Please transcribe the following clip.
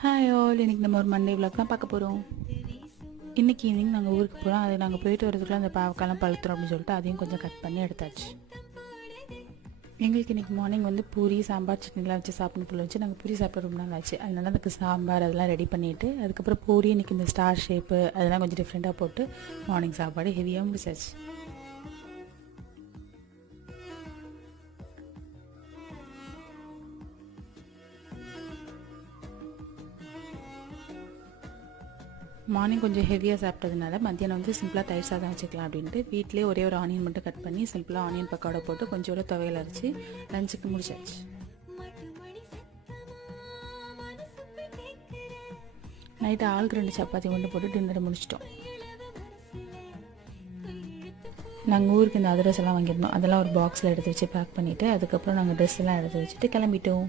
Hi all, இன்றைக்கி நம்ம ஒரு மண்டே விளாக் தான் பார்க்க போகிறோம். இன்றைக்கி ஈவினிங் நாங்கள் ஊருக்கு போகிறோம். அது நாங்கள் போயிட்டு வரதுக்குள்ள அந்த பாவக்காலாம் பழுத்துறோம் அப்படின்னு சொல்லிட்டு அதையும் கொஞ்சம் கட் பண்ணி எடுத்தாச்சு. எங்களுக்கு இன்றைக்கி மார்னிங் வந்து பூரி சாம்பார் சட்னிலாம் வச்சு சாப்பிட்ணும் போல வச்சு நாங்கள் பூரி சாப்பிட ரொம்ப நாள் ஆச்சு. அதனால அதுக்கு சாம்பார் அதெல்லாம் ரெடி பண்ணிவிட்டு அதுக்கப்புறம் பூரி இன்றைக்கி இந்த ஸ்டார் ஷேப்பு அதெல்லாம் கொஞ்சம் டிஃப்ரெண்ட்டாக போட்டு மார்னிங் சாப்பாடு ஹெவியாக முடிச்சாச்சு. மார்னிங் கொஞ்சம் ஹெவியாக சாப்பிட்டதுனால மத்தியானம் வந்து சிம்பிளாக தயிர் சாதம் வச்சுக்கலாம் அப்படின்ட்டு வீட்டிலே ஒரே ஒரு ஆனியன் மட்டும் கட் பண்ணி சிம்பிளாக ஆனியன் பக்கோடா போட்டு கொஞ்சோட துவையல் அரைச்சி லஞ்சுக்கு முடிச்சாச்சு. நைட்டு ஆளுக்கு 2 சப்பாத்தி மட்டும் போட்டு டின்னரை முடிச்சிட்டோம். நாங்கள் ஊருக்கு இந்த அதிரசெல்லாம் வாங்கியிருந்தோம். அதெல்லாம் ஒரு பாக்ஸில் எடுத்து வச்சு பேக் பண்ணிவிட்டு அதுக்கப்புறம் நாங்கள் ட்ரெஸ் எல்லாம் எடுத்து வச்சுட்டு கிளம்பிட்டோம்.